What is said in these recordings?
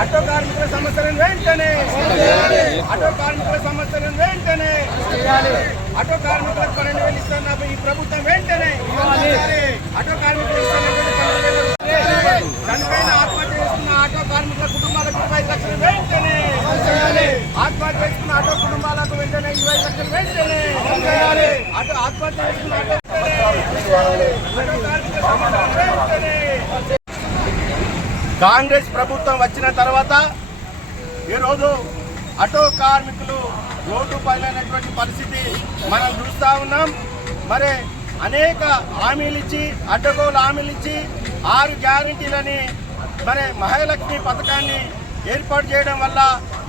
Auto కార్మికుల సమస్యలను వెంటనే ఆటో కార్మికుల సమస్యలను వెంటనే ఆటో కార్మికులకు పన్నెండు వేలు ఇస్తున్న ఈ ప్రభుత్వం వెంటనే ఆటో కార్మికులు చనిపోయిన ఆత్మహత్య చేసుకున్న ఆటో కార్మికుల కుటుంబాలకు ఇరవై లక్షలు వెంటనే ఆత్మహత్య చేసుకున్న ఆటో కుటుంబాలకు వెంటనే ఇరవై లక్షలు వెంటనే ఆటో ఆత్మహత్య చేసుకున్న ఆటో ఆటో కార్మికుల కాంగ్రెస్ ప్రభుత్వం వచ్చిన తర్వాత ఈరోజు ఆటో కార్మికులు రోడ్డు పైనటువంటి పరిస్థితి మనం చూస్తూ ఉన్నాం. మరి అనేక హామీలు ఇచ్చి అడ్డగోలు హామీలు ఇచ్చి ఆరు గ్యారంటీలని మరి మహాలక్ష్మి పథకాన్ని ఏర్పాటు చేయడం వల్ల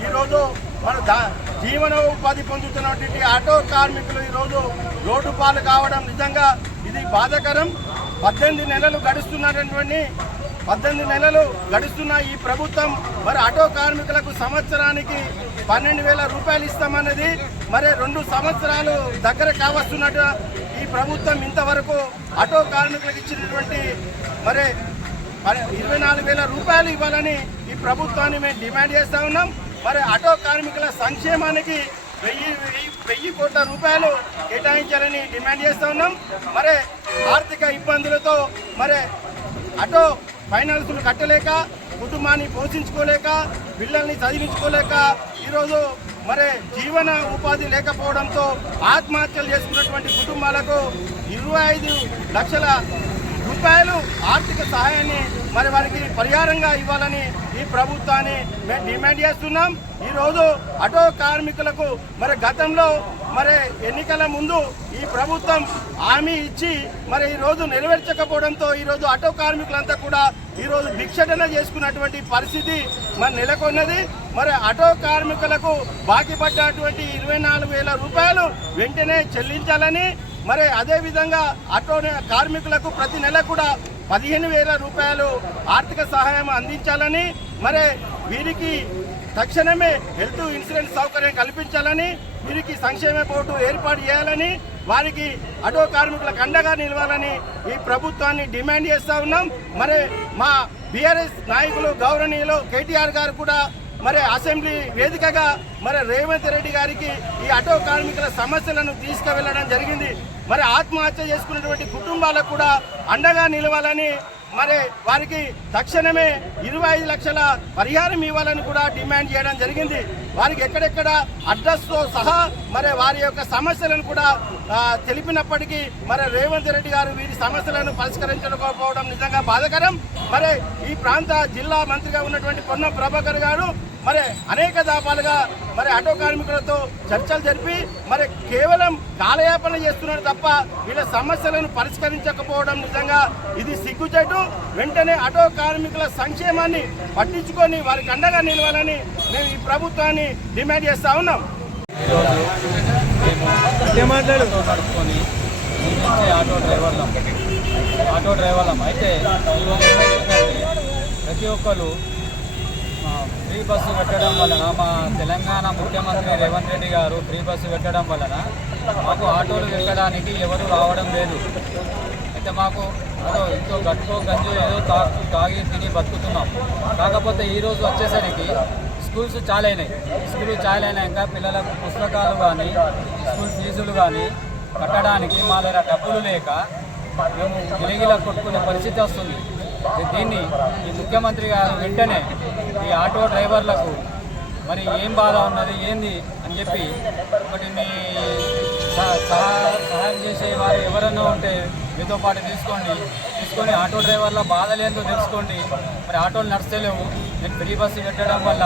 ఈరోజు మన దా జీవన ఉపాధి పొందుతున్నటువంటి ఆటో కార్మికులు ఈరోజు రోడ్డు పాలు కావడం నిజంగా ఇది బాధాకరం. పద్దెనిమిది నెలలు గడుస్తున్నటువంటి పద్దెనిమిది నెలలు గడుస్తున్న ఈ ప్రభుత్వం మరి ఆటో కార్మికులకు సంవత్సరానికి పన్నెండు వేల రూపాయలు ఇస్తామన్నది మరి రెండు సంవత్సరాలు దగ్గర కావస్తున్నట్టు ఈ ప్రభుత్వం ఇంతవరకు ఆటో కార్మికులకు ఇచ్చినటువంటి మరి మరి ఇరవై నాలుగు వేల రూపాయలు ఇవ్వాలని ఈ ప్రభుత్వాన్ని మేము డిమాండ్ చేస్తూ ఉన్నాం. మరి ఆటో కార్మికుల సంక్షేమానికి వెయ్యి వెయ్యి వెయ్యి కోట్ల రూపాయలు కేటాయించాలని డిమాండ్ చేస్తూ ఉన్నాం. మరి ఆర్థిక ఇబ్బందులతో మరి ఆటో ఫైనాన్సులు కట్టలేక కుటుంబాన్ని పోషించుకోలేక పిల్లల్ని చదివించుకోలేక ఈరోజు మరి జీవన ఉపాధి లేకపోవడంతో ఆత్మహత్యలు చేసుకున్నటువంటి కుటుంబాలకు ఇరవై ఐదు లక్షల రూపాయలు ఆర్థిక సహాయాన్ని మరి వారికి పరిహారంగా ఇవ్వాలని ఈ ప్రభుత్వాన్ని మేము డిమాండ్ చేస్తున్నాం. ఈరోజు ఆటో కార్మికులకు మరి గతంలో మరి ఎన్నికల ముందు ఈ ప్రభుత్వం హామీ ఇచ్చి మరి ఈరోజు నెరవేర్చకపోవడంతో ఈరోజు ఆటో కార్మికులంతా కూడా ఈరోజు భిక్షటన చేసుకున్నటువంటి పరిస్థితి మరి నెలకొన్నది. మరి ఆటో కార్మికులకు బాకీ పడ్డటువంటి ఇరవై నాలుగు వేల రూపాయలు వెంటనే చెల్లించాలని మరి అదే విధంగా ఆటో కార్మికులకు ప్రతి నెల కూడా పదిహేను వేల రూపాయలు ఆర్థిక సహాయం అందించాలని మరి వీరికి తక్షణమే హెల్త్ ఇన్సూరెన్స్ సౌకర్యం కల్పించాలని వీరికి సంక్షేమ బోర్డు ఏర్పాటు చేయాలని వారికి అటో కార్మికులకు అండగా నిలవాలని ఈ ప్రభుత్వాన్ని డిమాండ్ చేస్తా ఉన్నాం. మరి మా బీఆర్ఎస్ నాయకులు గౌరవనీయులు కేటీఆర్ గారు కూడా మరి అసెంబ్లీ వేదికగా మరి రేవంత్ రెడ్డి గారికి ఈ అటో కార్మికుల సమస్యలను తీసుకువెళ్ళడం జరిగింది. మరి ఆత్మహత్య చేసుకున్నటువంటి కుటుంబాలకు కూడా అండగా నిలవాలని మరి వారికి తక్షణమే ఇరవై ఐదు లక్షల పరిహారం ఇవ్వాలని కూడా డిమాండ్ చేయడం జరిగింది. వారికి ఎక్కడెక్కడ అడ్రస్తో సహా మరి వారి యొక్క సమస్యలను కూడా తెలిపినప్పటికీ మరి రేవంత్ రెడ్డి గారు వీరి సమస్యలను పరిష్కరించకపోవడం నిజంగా బాధకరం. మరి ఈ ప్రాంత జిల్లా మంత్రిగా ఉన్నటువంటి పొన్నం ప్రభాకర్ గారు మరి అనేక దాపాలుగా మరి ఆటో కార్మికులతో చర్చలు జరిపి మరి కేవలం కాలయాపన చేస్తున్నారు తప్ప వీళ్ళ సమస్యలను పరిష్కరించకపోవడం నిజంగా ఇది సిగ్గుచేటు. వెంటనే ఆటో కార్మికుల సంక్షేమాన్ని పట్టించుకొని వారికి అండగా నిలవాలని మేము ఈ ప్రభుత్వాన్ని డిమాండ్ చేస్తా ఉన్నాం. ఆటో నడుపుకొని జీవించే ఆటో డ్రైవర్లం. ఆటో డ్రైవర్లం. అయితే ఈరోజు ప్రతి ఒక్కరు ఫ్రీ బస్సు పెట్టడం వలన మా తెలంగాణ ముఖ్యమంత్రి రేవంత్ రెడ్డి గారు ఫ్రీ బస్సు పెట్టడం వలన మాకు ఆటోలు ఎక్కడానికి ఎవరు రావడం లేదు. అయితే మాకు అదో ఎంతో గట్టుకో గంజు ఏదో తాగి తిని బతుకుతున్నాం. కాకపోతే ఈరోజు వచ్చేసరికి స్కూల్స్ చాలా అయినాయి. స్కూల్ చాలా అయినాక పిల్లలకు పుస్తకాలు కానీ స్కూల్ ఫీజులు కానీ కట్టడానికి మా దగ్గర డబ్బులు లేక మేము గిలిగిలా కొట్టుకునే పరిస్థితి వస్తుంది. దీన్ని ఈ ముఖ్యమంత్రి గారు వెంటనే ఈ ఆటో డ్రైవర్లకు మరి ఏం బాధ ఉన్నది ఏంది అని చెప్పి ఒకటి మీ సహాయం చేసే వారు ఎవరన్నా ఉంటే మీతో పాటు తీసుకోండి. తీసుకొని ఆటో డ్రైవర్ల బాధలు ఏందో తెలుసుకోండి. మరి ఆటోలు నడుస్తలేవు. నేను ఫ్రీ బస్సు పెట్టడం వల్ల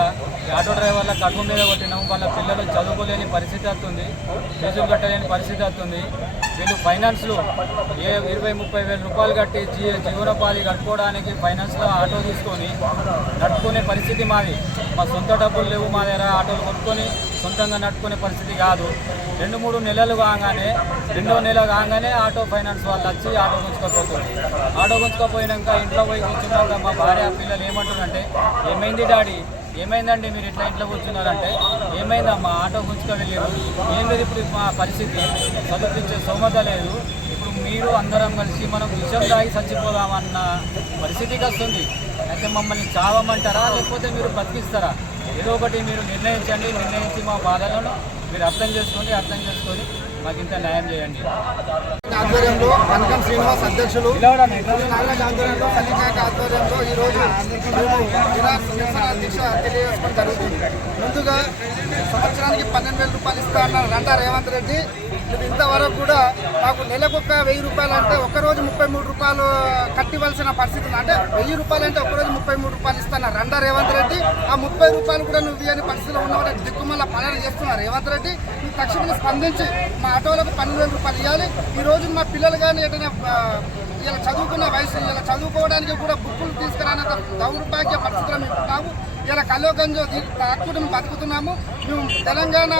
ఆటో డ్రైవర్ల కడుపు మీద కొట్టినాం. వాళ్ళ పిల్లలు చదువుకోలేని పరిస్థితి వస్తుంది. ఫీజులు కట్టలేని పరిస్థితి వస్తుంది. వీళ్ళు ఫైనాన్స్లు ఏ ఇరవై ముప్పై వేల రూపాయలు కట్టి జీ జీవనోపాధి కట్టుకోవడానికి ఫైనాన్స్లో ఆటో తీసుకొని నడుపుకునే పరిస్థితి మాది. మా సొంత డబ్బులు లేవు మా దగ్గర. ఆటోలు కొనుక్కొని సొంతంగా నడుపుకునే పరిస్థితి కాదు. రెండు మూడు నెలలు కాగానే రెండో నెల కాగానే ఆటో ఫైనాన్స్ వాళ్ళు వచ్చి ఆటో గుంచుకోపోతారు ఆటో గుంచుకోపోయినాక ఇంట్లో పోయి కూర్చున్నాక మా భార్య పిల్లలు ఏమంటున్నారంటే ఏమైంది డాడీ? ఏమైందండి మీరు ఇట్లా ఇంట్లో కూర్చున్నారంటే? ఏమైందమ్మా? ఆటో గుంచుకు వెళ్ళారు ఏం లేదు ఇప్పుడు మా పరిస్థితి. చదివించే సోమత లేదు. ఇప్పుడు మీరు అందరం కలిసి మనం విషయం తాగి చచ్చిపోదామన్న పరిస్థితికి వస్తుంది. అయితే మమ్మల్ని చావమంటారా? లేకపోతే మీరు బతికిస్తారా? ఏదో ఒకటి మీరు నిర్ణయించండి. నిర్ణయించి మా బాధలను మీరు అర్థం చేసుకోండి అర్థం చేసుకొని మాకు ఇంత న్యాయం చేయండి. ఆధ్వర్యంలో కనకం శ్రీనివాస్ అధ్యక్షులు నాగరాజ్ ఆధ్వర్యంలో సన్నికాయక ఆధ్వర్యంలో ఈ నిరసన దీక్ష తెలియజేసుకోవడం జరుగుతుంది. ముందుగా సంవత్సరానికి పన్నెండు వేల రూపాయలు ఇస్తా అన్నారు రండా రేవంత్ రెడ్డి. ఇది ఇంతవరకు కూడా మాకు నెలకొక వెయ్యి రూపాయలు అంటే ఒక రోజు ముప్పై మూడు రూపాయలు కట్టివలసిన పరిస్థితి ఉంది. అంటే వెయ్యి రూపాయలు అంటే ఒక రోజు ముప్పై మూడు రూపాయలు ఇస్తున్నారు. రండా రేవంత్ రెడ్డి ఆ ముప్పై రూపాయలు కూడా నువ్వు ఇవ్వని పరిస్థితిలో ఉన్నవాడు దిక్కుమల్ల పనులు చేస్తున్నారు. రేవంత్ రెడ్డి నువ్వు తక్షణమే స్పందించి మా ఆటోలకు పన్నెండు వేల రూపాయలు ఇవ్వాలి. ఈ రోజు మా పిల్లలు కానీ ఎటైనా ఇలా చదువుకున్న వయసు ఇలా చదువుకోవడానికి కూడా బుక్కులు తీసుకురానంత దౌర్భాగ్య పరిస్థితులు మేము ఇలా కల్లో అక్కడ మేము బతుకుతున్నాము. మేము తెలంగాణ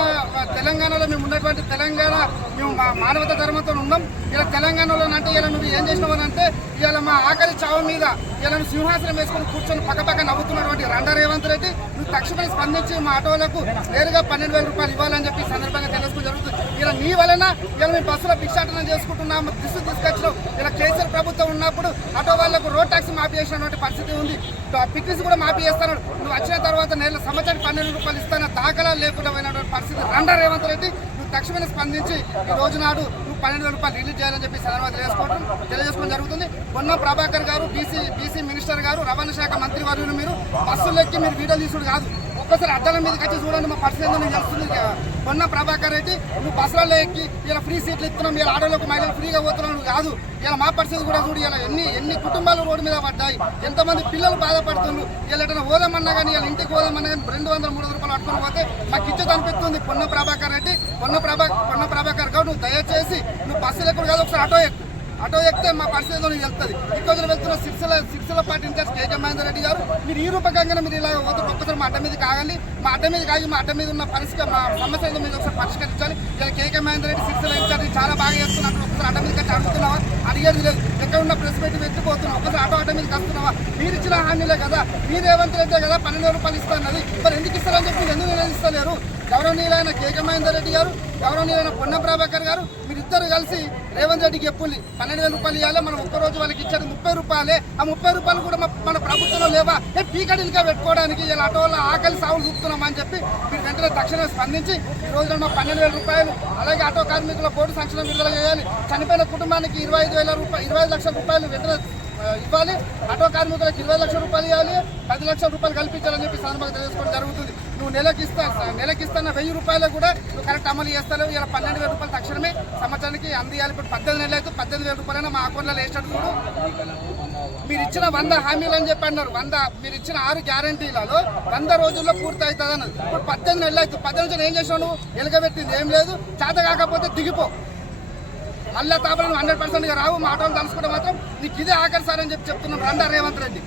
తెలంగాణలో మేము ఉన్నటువంటి తెలంగాణ మేము మా మానవత ధర్మంతో ఉన్నాం. ఇలా తెలంగాణలో అంటే ఇలా నువ్వు ఏం చేసినావు అంటే ఇలా మా ఆకలి చావు మీద ఇలా సింహాసనం వేసుకుని కూర్చొని పక్కపక్క నవ్వుతున్నటువంటి రండా రేవంత్ రెడ్డి నువ్వు తక్షణమే స్పందించి మా ఆటోలకు నేరుగా పన్నెండు వేల రూపాయలు ఇవ్వాలని చెప్పి సందర్భంగా తెలుసుకోవడం జరుగుతుంది. ఇలా నీ వలన ఇలా మేము బస్సులో భిక్షాటనం చేసుకుంటున్నాము దిశ తీసుకొచ్చినాం. ఇలా కేసీఆర్ ప్రభుత్వం ఉన్నప్పుడు ఆటో వాళ్ళకు రోడ్ ట్యాక్స్ మాఫీ చేసినటువంటి పరిస్థితి ఉంది. పిక్నిక్స్ కూడా మాఫీ చేస్తాను వచ్చిన తర్వాత నెల సంవత్సరానికి పన్నెండు రూపాయలు ఇస్తాన దాఖలా లేకుండా పోయినటువంటి పరిస్థితి. రండా రేవంత్ రెడ్డి నువ్వు తక్షణమే స్పందించి ఈ రోజు నాడు నువ్వు పన్నెండు వేల రూపాయలు రిలీజ్ చేయాలని చెప్పి సందర్భంగా తెలియజేసుకోవడం తెలియజేసుకోవడం జరుగుతుంది. పొన్నం ప్రభాకర్ గారు బీసీ బీసీ మినిస్టర్ గారు రవాణా శాఖ మంత్రి వర్యులు మీరు బస్సులు ఎక్కి మీరు వీడియో తీసుడు కాదు. ఒక్కసారి అద్దాల మీదకి వచ్చి చూడండి మా పరిస్థితి ఏందో మీకు తెలుస్తుంది కొన్న ప్రభాకర్ రెడ్డి నువ్వు బస్సులలో ఎక్కి ఇలా ఫ్రీ సీట్లు ఇస్తున్నాం ఇలా ఆడోళ్ళకు మహిళలు ఫ్రీగా పోతున్నావు కాదు. ఇలా మా పరిస్థితి కూడా చూడు ఇలా ఎన్ని ఎన్ని కుటుంబాలు రోడ్డు మీద పడ్డాయి. ఎంతమంది పిల్లలు బాధపడుతున్నారు ఇలా ఎటైనా పోదామన్నా కానీ ఇలా ఇంటికి పోదామన్నా కానీ రెండు వందల మూడు వందల రూపాయలు పట్టుకొని పోతే మాకు ఇచ్చే అనిపిస్తుంది పొన్న ప్రభాకర్ రెడ్డి పొన్న ప్రభా పొన్న ప్రభాకర్ గారు నువ్వు దయచేసి నువ్వు బస్సులు ఎక్కడ కాదు ఒకసారి ఆటో ఎక్కు. ఆటో ఎక్కితే మా పరిస్థితిలో వెళ్తుంది. ఇక్కడ వెళ్తున్న Sircilla Sircilla party incharge KK Mahender Reddy గారు మీరు ఈ రూపకంగా మీరు ఇలా పోతే ఒక్కసారి మా అడ్డ మీద కాగాలి మా అడ్డ మీద కాగి మా అడ్డ మీద ఉన్న పరిస్థితి మా సమస్య మీద ఒకసారి పరిష్కరించాలి. ఇలా కేకే మహేందర్ రెడ్డి సిరిసిల ఇన్ఛార్జ్ చాలా బాగా చేస్తున్నారు. ఒకసారి అడ్డ మీద కట్టి అడుగుతున్నావా? అడిగేది లేదు. ఎక్కడ ఉన్న ప్రెస్ పెట్టి వెళ్ళిపోతున్నావు ఒకసారి ఆటో అడ్డ మీద కస్తున్నావా మీరు ఇచ్చిన హామీలే కదా. మీరు రేవంత్ రెడ్డి కదా పన్నెండు రూపాయలు ఇస్తానది మరి ఎందుకు ఇస్తారని చెప్పి ఎందుకు నిర్ణయిస్తలేరు? గౌరవనీయులైన కేకే మహేందర్ రెడ్డి గారు గౌరవనీయులైన పొన్న ప్రభాకర్ గారు ఇద్దరు కలిసి రేవంత్ రెడ్డికి చెప్పుల్ని. పన్నెండు వేల రూపాయలు ఇవ్వాలి మనం ఒక్క రోజు వాళ్ళకి ఇచ్చేది ముప్పై రూపాయలే. ఆ ముప్పై రూపాయలు కూడా మన- ప్రభుత్వంలో లేవా? ఏ పీకడిగా పెట్టుకోవడానికి ఇలా ఆటో ఆకలి సాగులు చూపుతున్నాం అని చెప్పి మీరు వెంటనే తక్షణమే స్పందించి ఈ రోజున మా పన్నెండు వేల రూపాయలు అలాగే ఆటో కార్మికుల బోర్డు సంక్షేమం విడుదల చేయాలి. చనిపోయిన కుటుంబానికి ఇరవై ఐదు వేల రూపాయలు ఇరవై ఐదు లక్షల రూపాయలు వెంటనే ఇవ్వాలి. ఆటో కార్మికులకు ఇరవై లక్షల రూపాయలు ఇవ్వాలి. పది లక్షల రూపాయలు కల్పించాలని చెప్పి సందర్భంగా తెలుసుకోవడం జరుగుతుంది. నువ్వు నెలకి ఇస్తా నెలకి వెయ్యి రూపాయలు కూడా నువ్వు కరెక్ట్ అమలు చేస్తావు ఇలా పన్నెండు వేల రూపాయలు తక్షణమే సంవత్సరానికి అందియాలి. ఇప్పుడు పద్దెనిమిది నెలలు అయితే పద్దెనిమిది వేల రూపాయలైనా మా అకౌంట్లో వేసినట్టు చూడు. మీరు ఇచ్చిన వంద హామీలు అని చెప్పి అన్నారు. వంద మీరు ఇచ్చిన ఆరు గ్యారంటీలలో వంద రోజుల్లో పూర్తి అవుతుంది అన్నది ఇప్పుడు పద్దెనిమిది నెలలు అవుతుంది పద్దెనిమిది నెలలు ఏం చేసావు నువ్వు? ఎలగబెట్టింది ఏం లేదు. చేత కాకపోతే దిగిపో. మళ్ళా తాపలను హండ్రెడ్ పర్సెంట్గా రావు. మా ఆటోలు తలుసుకుంటే మాత్రం నీకు ఇదే ఆఖరి సార్ అని చెప్పి చెప్తున్నాం రండా రేవంత్ రెడ్డి.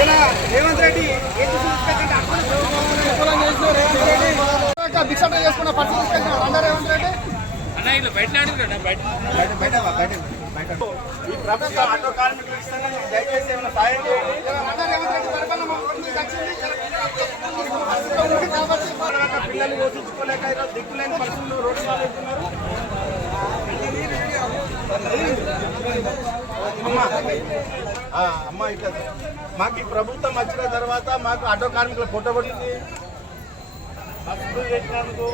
రేవంత్ రెడ్డి భిక్షాటం చేసుకున్న పరిస్థితి తీసుకెళ్తున్నాడు రండా రేవంత్ రెడ్డి. ఈ ప్రభుత్వ ఆటో కార్మికులు ఇస్తానని దయచేసి ఏమైనా సాయం చేయండి. పిల్లల్ని పోషించుకోలేక ఈరోజు దిక్కులేని పరిస్థితులు రోడ్డు మీద వెళ్తున్నారు. అమ్మా. అమ్మా ఇట్లా మాకు ఈ ప్రభుత్వం వచ్చిన తర్వాత మాకు ఆటో కార్మికుల ఫోటో పడింది. బస్సులు పెట్టినందుకు